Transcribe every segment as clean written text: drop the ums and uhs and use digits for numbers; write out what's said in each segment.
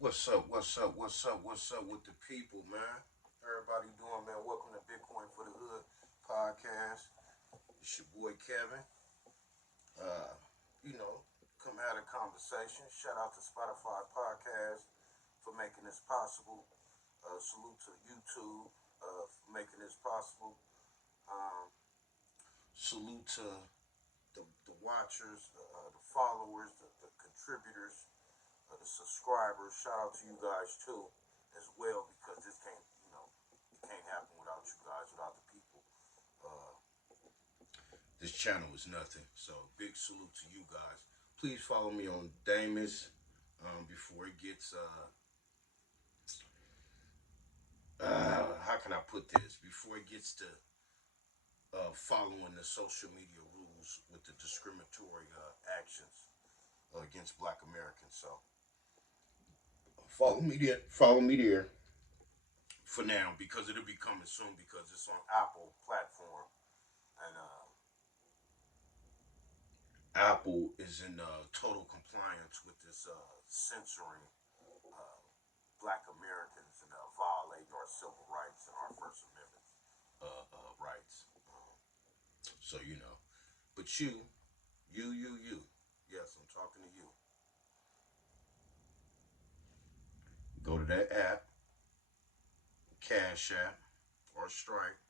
What's up? What's up? What's up? What's up with the people, man? Everybody doing, man? Welcome to Bitcoin for the Hood podcast. It's your boy Kevin. Uh, you know, come have a conversation. Shout out to Spotify podcast for making this possible. Salute to YouTube for making this possible. Um, Salute to the watchers, the followers, the contributors, the subscribers. Shout out to you guys too, as well, because this can't, it can't happen without you guys, without the people. Uh, this channel is nothing. So big salute to you guys. Please follow me on Damus before it gets. How can I put this? Before it gets to following the social media rules with the discriminatory actions against Black Americans. So follow me there. Follow me there for now because it'll be coming soon because it's on Apple platform and Apple is in total compliance with this censoring uh, Black Americans and violating our civil rights and our First Amendment rights. So but you, yes, I'm talking to you. Go to that app, Cash App or Stripe,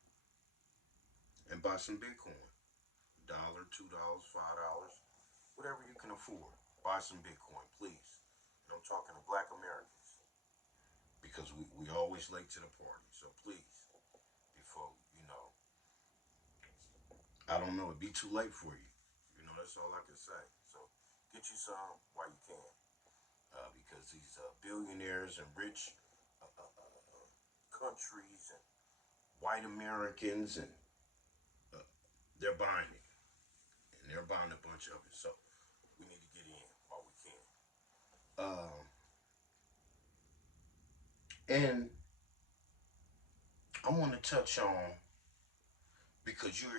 and buy some Bitcoin. Dollar, $2, $5, whatever you can afford. Buy some Bitcoin, please. And I'm talking to Black Americans because we always late to the party. So please, before I don't know, it'd be too late for you. That's all I can say. So get you some while you can, because these billionaires and rich countries and white Americans and uh, they're buying it, and they're buying a bunch of it. So we need to get in while we can. And I want to touch on because you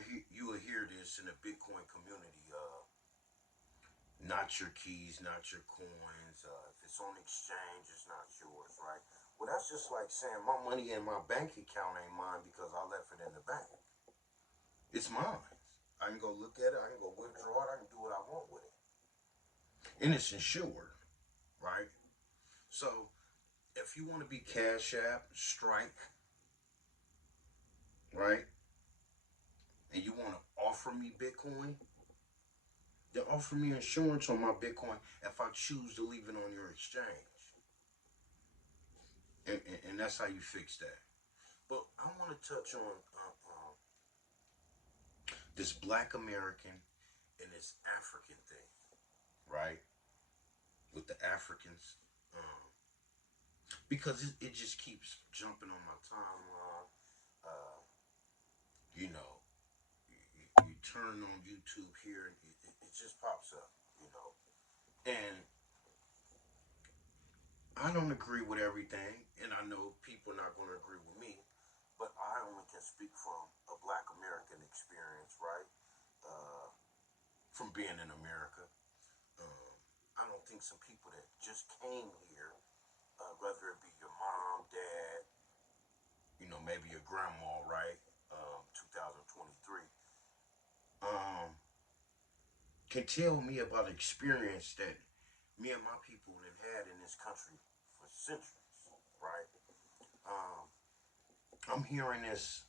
will hear this in the Bitcoin community. Not your keys, not your coins. If it's on exchange, it's not yours, right? Well, that's just like saying my money in my bank account ain't mine because I left it in the bank. It's mine. I can go look at it. I can go withdraw it. I can do what I want with it, and it's insured, right? So if you want to be Cash App, Strike, right, and you want to offer me Bitcoin, then offer me insurance on my Bitcoin if I choose to leave it on your exchange. And that's how you fix that. But I want to touch on this Black American and this African thing, right? With the Africans, um, because it just keeps jumping on my timeline. Uh, you know, you turn on YouTube here, and it just pops up, And I don't agree with everything, and I know people are not going to agree with me, but I only can speak from a Black American experience, right? Uh, from being in America. Um, I don't think some people that just came here, whether it be your mom, dad, maybe your grandma, right? 2023, um, can tell me about experience that me and my people have had in this country for centuries, right? Um, I'm hearing this.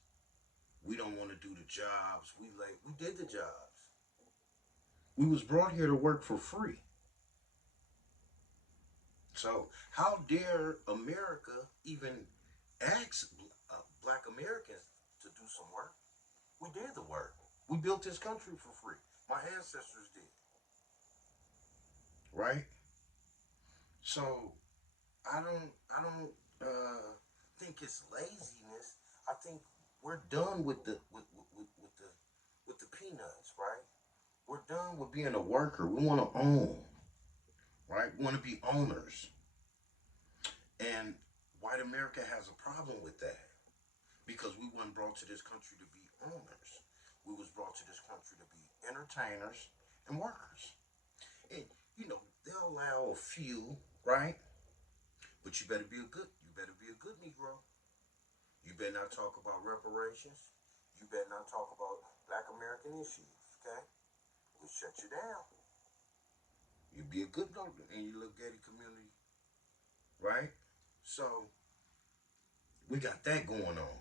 We don't want to do the jobs. We did the jobs. We was brought here to work for free. So how dare America even ask Black Americans to do some work? We did the work. We built this country for free. My ancestors did, right? So I don't think it's laziness. I think we're done with the peanuts, right? We're done with being a worker. We want to own, right? We want to be owners. And white America has a problem with that because we weren't brought to this country to be owners. We was brought to this country to be entertainers and workers. And they'll allow a few, right, But you better be a good Negro. You better not talk about reparations. You better not talk about Black American issues. Okay, we'll shut you down. You be a good dog in your little gated community, right? So we got that going on,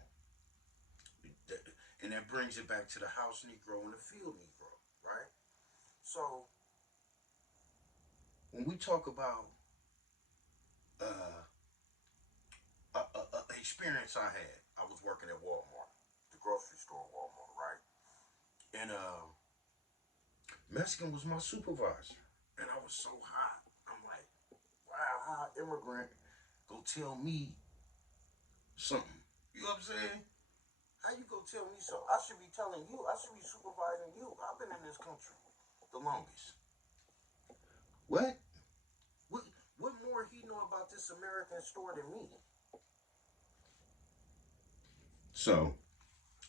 and that brings it back to the house Negro and the field Negro, right? So when we talk about uh, a experience I had, I was working at Walmart, the grocery store Walmart, right? And Mexican was my supervisor, and I was so hot. I'm like, wow, how an immigrant go tell me something? You know what I'm saying? How you go tell me so? I should be telling you. I should be supervising you. I've been in this country the longest. What? What? What more he know about this American store than me? So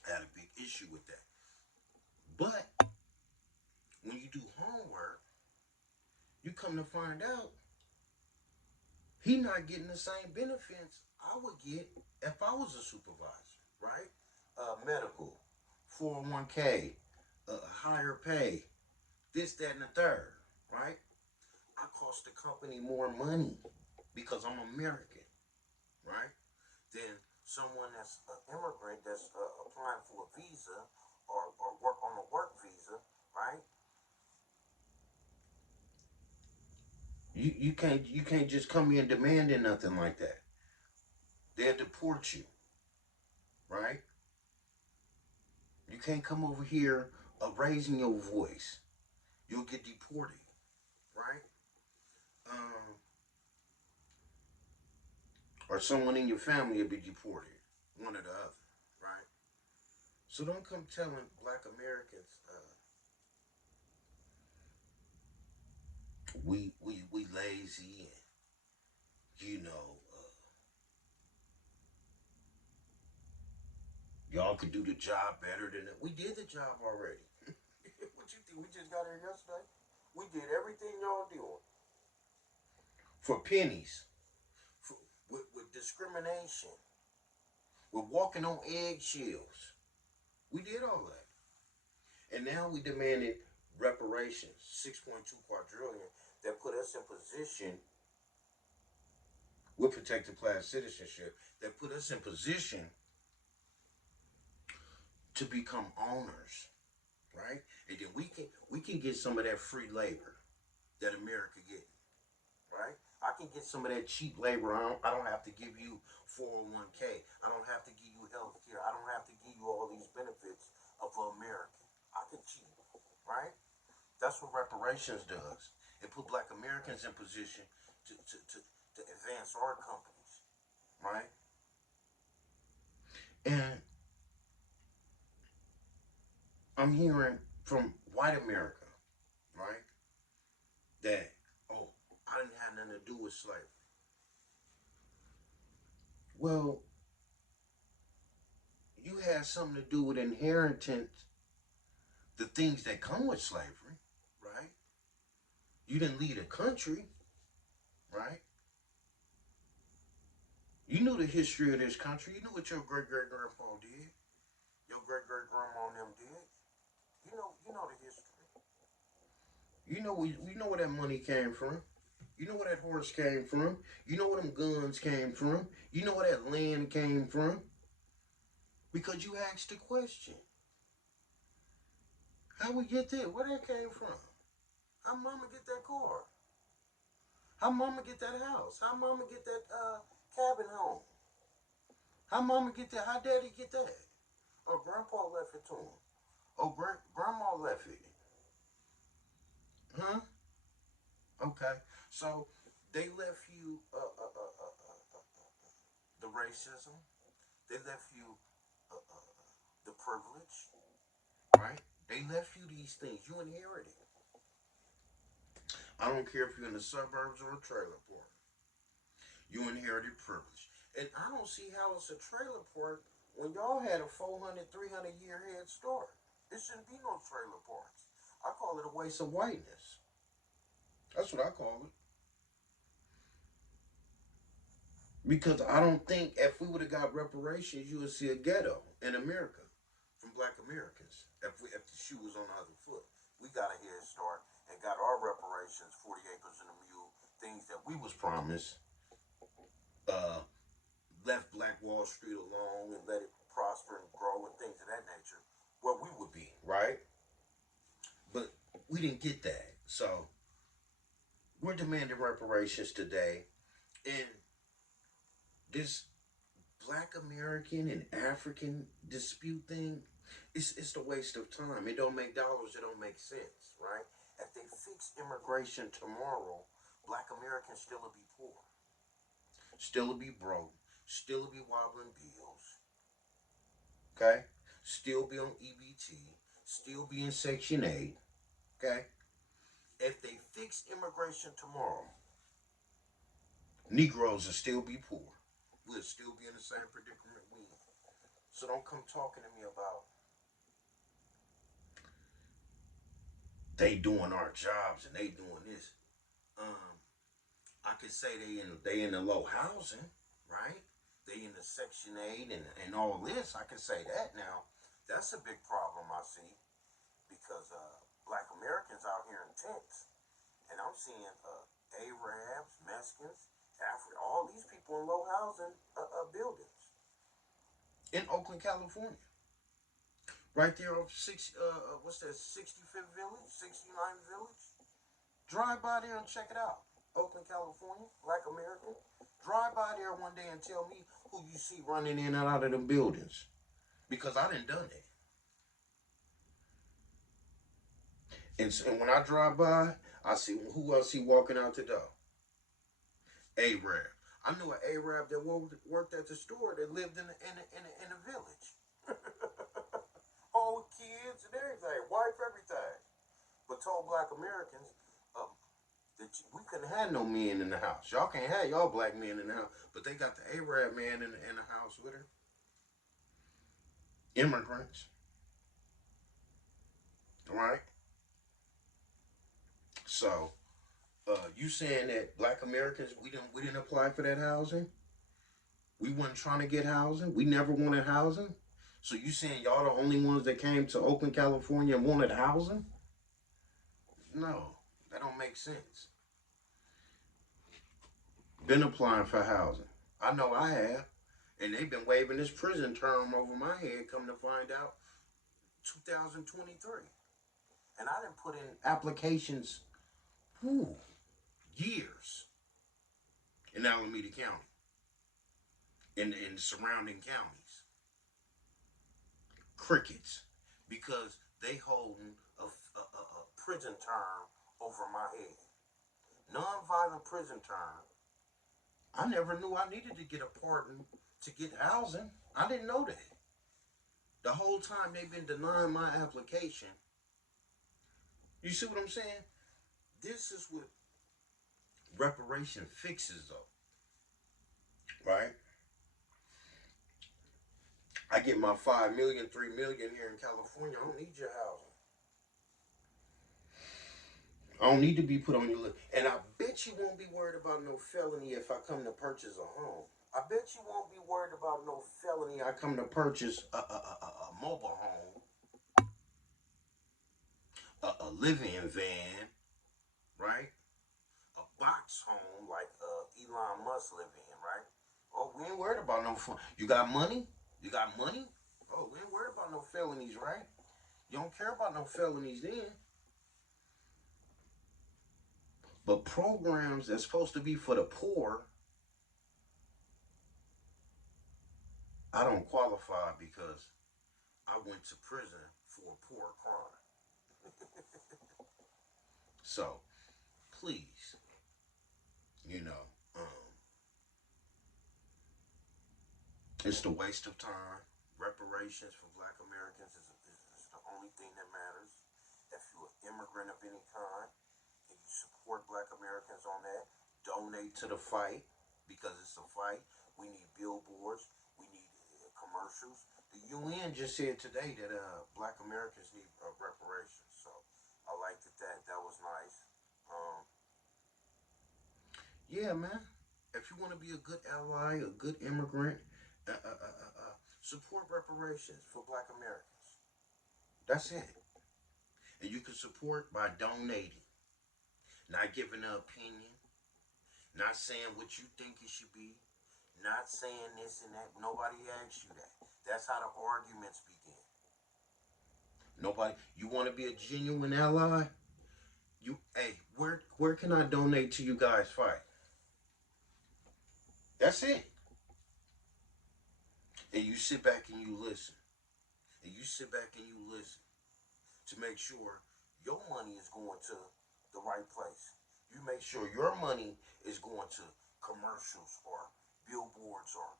I had a big issue with that. But when you do homework, you come to find out he not getting the same benefits I would get if I was a supervisor, right? Medical, 401k, higher pay, this, that, and the third, right? I cost the company more money because I'm American, right? Than someone that's an immigrant that's applying for a visa or work on a work visa, right? You can't just come here demanding nothing like that. They'll deport you, right? You can't come over here raising your voice. You'll get deported, right? Um, or someone in your family will be deported, one or the other, right? So don't come telling Black Americans we lazy and y'all could do the job better than it. We did the job already. What you think? We just got here yesterday. We did everything y'all doing for pennies, for, with discrimination, with walking on eggshells. We did all that, and now we demanded reparations, 6.2 quadrillion, that put us in position with protected class citizenship, that put us in position to become owners, right? And then we can get some of that free labor that America get, right? I can get some of that cheap labor. I don't have to give you 401k. I don't have to give you health care. I don't have to give you all these benefits of American. I can cheat, right? That's what reparations does. It put Black Americans in position to advance our companies, right? And I'm hearing from white America, right, that, oh, I didn't have nothing to do with slavery. Well, you had something to do with inheritance, the things that come with slavery, right? You didn't lead a country, right? You knew the history of this country. You knew what your great great grandpa did, your great great grandma and them did. You know the history. You know where that money came from. You know where that horse came from. You know where them guns came from. You know where that land came from. Because you asked the question. How we get there? Where that came from? How mama get that car? How mama get that house? How mama get that cabin home? How mama get that? How daddy get that? Or grandpa left it to him? Or grandma left it? Huh? Okay. So they left you the racism. They left you the privilege, right? They left you these things. You inherited. I don't care if you're in the suburbs or a trailer park. You inherited privilege. And I don't see how it's a trailer park when y'all had a 400, 300 year head start. There shouldn't be no trailer parks. I call it a waste of whiteness. That's what I call it. Because I don't think if we would have got reparations, you would see a ghetto in America from black Americans. If the shoe was on the other foot. We got a head start and got our reparations, 40 acres and a mule, things that we was promised, uh, left Black Wall Street alone and let it prosper and grow and things of that nature, where we would be, right? But we didn't get that. So we're demanding reparations today. And this black American and African dispute thing, it's a waste of time. It don't make dollars, it don't make sense, right? If they fix immigration tomorrow, black Americans still will be poor, still will be broke, still will be wobbling bills, okay? Still be on EBT, still be in Section 8, okay? If they fix immigration tomorrow, Negroes will still be poor. We'll still be in the same predicament we in. So don't come talking to me about they doing our jobs and they doing this. Um, I could say they in the low housing, right? They in the Section 8 and all this. I could say that now. That's a big problem I see because black Americans out here in tents. And I'm seeing Arabs, Mexicans, Africa, all these people in low housing buildings in Oakland, California. Right there off what's that, 65th Village, 69th Village? Drive by there and check it out. Oakland, California, black American. Drive by there one day and tell me who you see running in and out of them buildings. Because I done done it. And when I drive by, I see who else see walking out the door. Arab. I knew an Arab that worked at the store that lived in a village. Old kids and everything, wife, everything. But told black Americans that we couldn't have no men in the house. Y'all can't have y'all black men in the house. But they got the Arab man in the house with her. Immigrants. Right? So, you saying that black Americans, we didn't apply for that housing? We wasn't trying to get housing? We never wanted housing? So you saying y'all the only ones that came to Oakland, California and wanted housing? No, that don't make sense. Been applying for housing. I know I have. And they've been waving this prison term over my head, come to find out, 2023. And I didn't put in applications, whew, years in Alameda County, in the surrounding counties. Crickets. Because they holding a prison term over my head. Non-violent prison term. I never knew I needed to get a pardon to get housing. I didn't know that. The whole time they've been denying my application. You see what I'm saying? This is what reparation fixes, though. Right? I get my 5 million, 3 million here in California. I don't need your housing. I don't need to be put on your list. And I bet you won't be worried about no felony if I come to purchase a home. I bet you won't be worried about no felony. I come to purchase a mobile home, a living van, right? A box home like Elon Musk live in, right? Oh, we ain't worried about no fun. You got money? You got money? Oh, we ain't worried about no felonies, right? You don't care about no felonies then. But programs that's supposed to be for the poor, I don't qualify because I went to prison for a poor crime. So, please, you know, it's the waste of time. Reparations for black Americans is the only thing that matters. If you're an immigrant of any kind and you support black Americans on that, donate to the fight because it's a fight. We need billboards. We need commercials. The UN just said today that black Americans need reparations. So I liked it that. That was nice. Yeah, man. If you want to be a good ally, a good immigrant, support reparations for Black Americans. That's it. And you can support by donating, not giving an opinion, not saying what you think it should be, not saying this and that. Nobody asks you that. That's how the arguments begin. Nobody. You want to be a genuine ally? Hey, where can I donate to you guys fight? That's it. And you sit back and you listen. And you sit back and you listen to make sure your money is going to the right place. You make sure your money is going to commercials or billboards or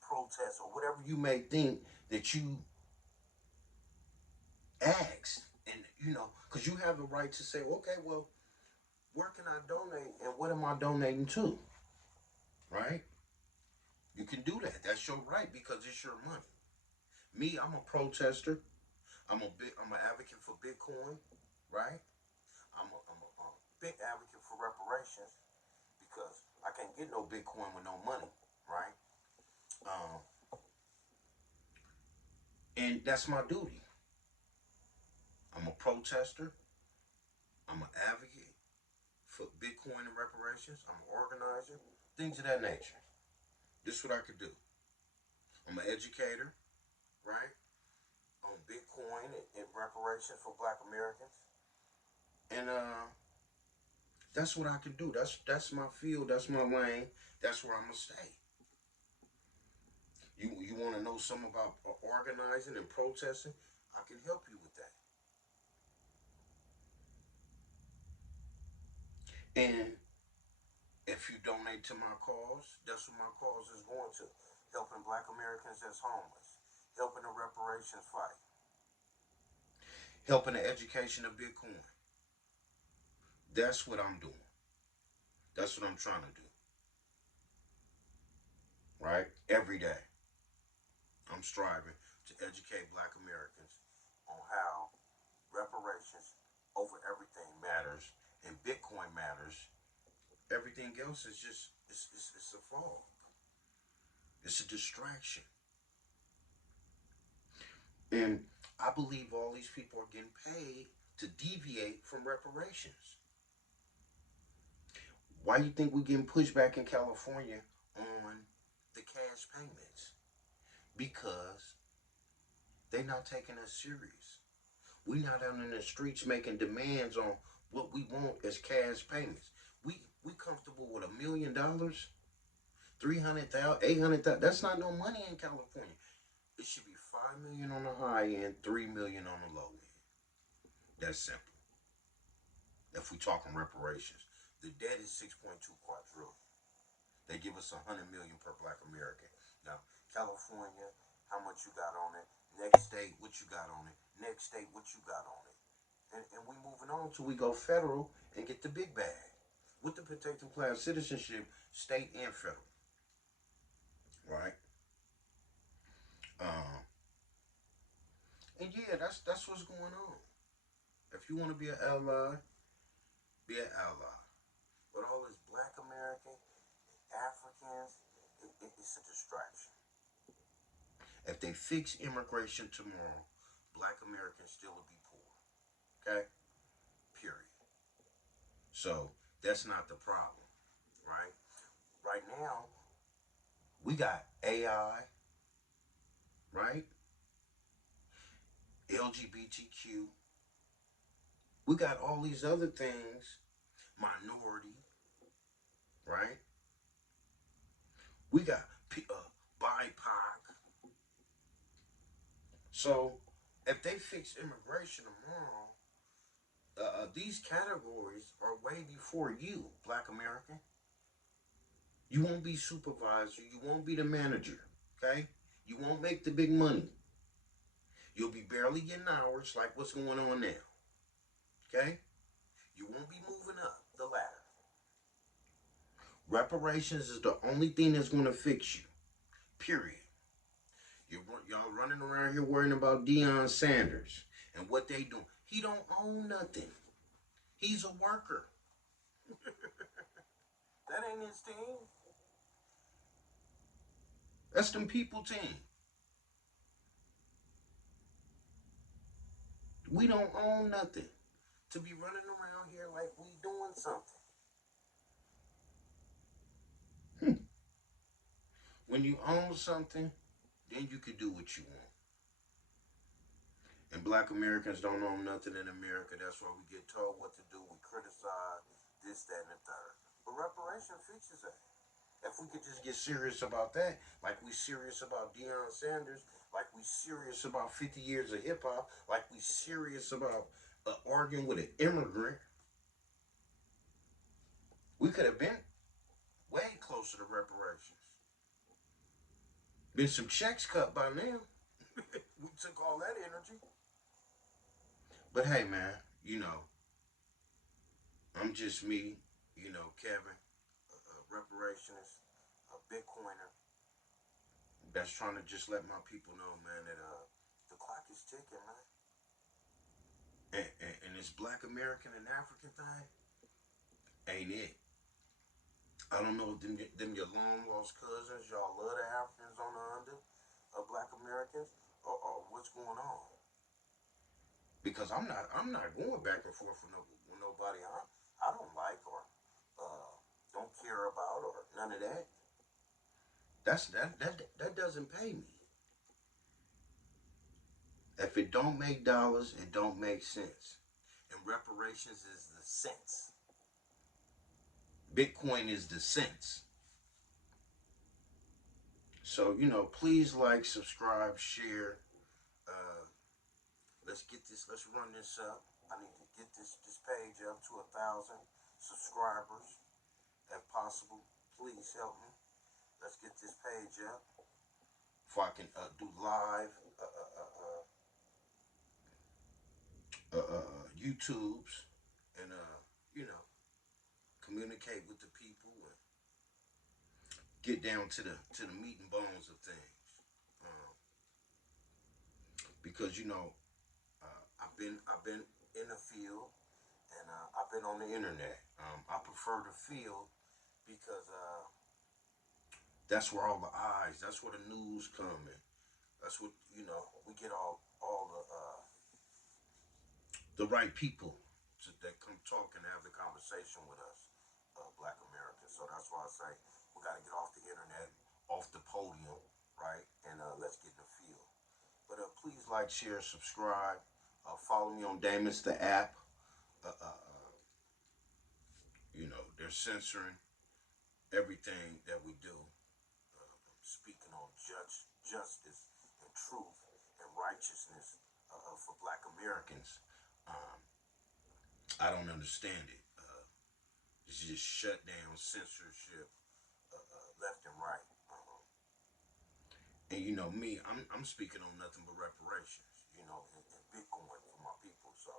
protests or whatever you may think that you asked. And, because you have the right to say, okay, well, where can I donate and what am I donating to? Right? You can do that. That's your right because it's your money. Me, I'm a protester. I'm an advocate for Bitcoin, right? I'm a big advocate for reparations because I can't get no Bitcoin with no money, right? Um, and that's my duty. I'm a protester. I'm an advocate for Bitcoin and reparations. I'm an organizer, things of that nature. This is what I could do. I'm an educator, right? On Bitcoin and reparations for Black Americans, and that's what I can do. That's my field. That's my lane. That's where I'm gonna stay. You want to know something about organizing and protesting? I can help you with that. And if you donate to my cause, that's what my cause is going to. Helping Black Americans that's homeless, helping the reparations fight, helping the education of Bitcoin. That's what I'm doing. That's what I'm trying to do. Right? Every day, I'm striving to educate Black Americans on how reparations over everything matters and Bitcoin matters. Everything else is just it's a fog. It's a distraction. And I believe all these people are getting paid to deviate from reparations. Why do you think we're getting pushed back in California on the cash payments? Because they're not taking us serious. We're not out in the streets making demands on what we want as cash payments. We comfortable with $1 million, 300,000, 800,000. That's not no money in California. It should be 5 million on the high end, 3 million on the low end. That's simple. If we talking reparations, the debt is 6.2 quadrillion. They give us 100 million per Black American. Now, California, how much you got on it? Next state, what you got on it? Next state, what you got on it? And we moving on till we go federal and get the big bag with the protected class citizenship, state and federal, right? Um, and yeah, that's what's going on. If you want to be an ally, be an ally. But all this Black American, Africans, it's a distraction. If they fix immigration tomorrow, Black Americans still will be poor. Okay? Period. So that's not the problem, right? Right now, we got AI, right? LGBTQ. We got all these other things, minority, right? We got BIPOC. So if they fix immigration tomorrow, these categories are way before you, Black American. You won't be supervisor. You won't be the manager. Okay? You won't make the big money. You'll be barely getting hours like what's going on now. Okay? You won't be moving up the ladder. Reparations is the only thing that's going to fix you. Period. Y'all running around here worrying about Deion Sanders and what they doing. He don't own nothing. He's a worker. That ain't his team. That's them people team. We don't own nothing to be running around here like we doing something. When you own something, then you can do what you want. And black Americans don't own nothing in America. That's why we get told what to do. We criticize this, that, and the third. But reparation fixes that. If we could just get serious about that, like we serious about Deion Sanders, like we serious about 50 years of hip hop, like we serious about arguing with an immigrant, we could have been way closer to reparations. Been some checks cut by now. We took all that energy. But hey, man, you know, I'm just me, Kevin, a reparationist, a Bitcoiner that's trying to just let my people know, man, that the clock is ticking, man. And this black American and African thing ain't it. I don't know if them your long lost cousins, y'all love the Africans on the under of black Americans, or what's going on? Because I'm not going back and forth with nobody I don't like or don't care about or none of that. That doesn't pay me. If it don't make dollars, it don't make sense. And reparations is the sense. Bitcoin is the sense. So, please like, subscribe, share. Uh, let's get this, let's run this up. I need to get this page up to 1,000 subscribers. If possible, please help me. Let's get this page up. If I can do live YouTubes and, you know, communicate with the people and get down to the meat and bones of things. Um, because I've been in the field and I've been on the internet. I prefer the field because that's where all the eyes, that's where the news come in. That's what we get all the right people that come talk and have the conversation with us, Black Americans. So that's why I say we got to get off the internet, off the podium, right, and let's get in the field. But please like, share, subscribe. Follow me on Damon's the app. Uh, uh, uh, they're censoring everything that we do. Speaking on justice and truth and righteousness for Black Americans. Um, I don't understand it. It's just shut down censorship left and right. And me, I'm speaking on nothing but reparations. And Bitcoin for my people. So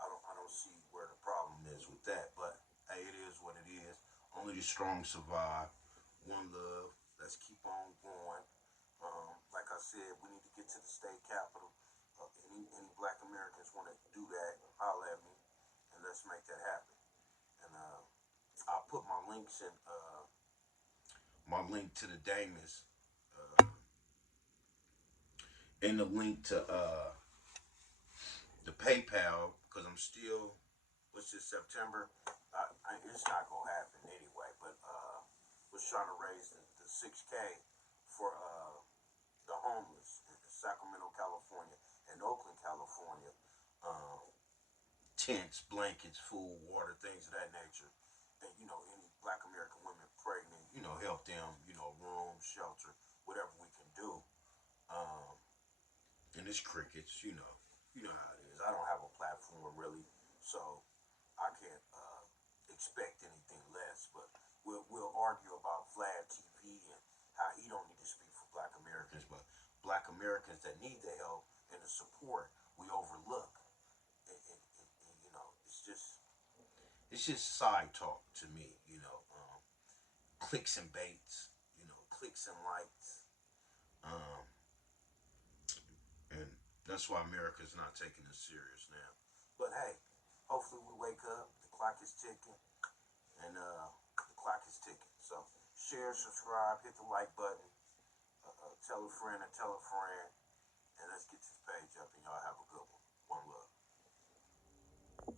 I don't see where the problem is with that. But hey, it is what it is. Only the strong survive. One love. Let's keep on going. Like I said, we need to get to the state capitol. Any Black Americans want to do that? Holler at me, and let's make that happen. And I'll put my links in. My link to the Damas and the link to the PayPal because I'm still. What's this, September? It's not gonna happen anyway. But was trying to raise the 6K for the homeless in Sacramento, California, and Oakland, California. Um, Tents, blankets, food, water, things of that nature. And any Black American women pregnant, help them, room, shelter, whatever we can do. Um, and it's crickets, you know how it is. I don't have a platform really, so I can't expect anything less. But we'll argue about Vlad TV and how he don't need to speak for Black Americans, but Black Americans that need the help and the support we overlook. It's just side talk to me. Clicks and baits. Clicks and likes. Um, and that's why America's not taking this serious now. But hey, hopefully we wake up. The clock is ticking, and the clock is ticking. So share, subscribe, hit the like button. tell a friend and tell a friend.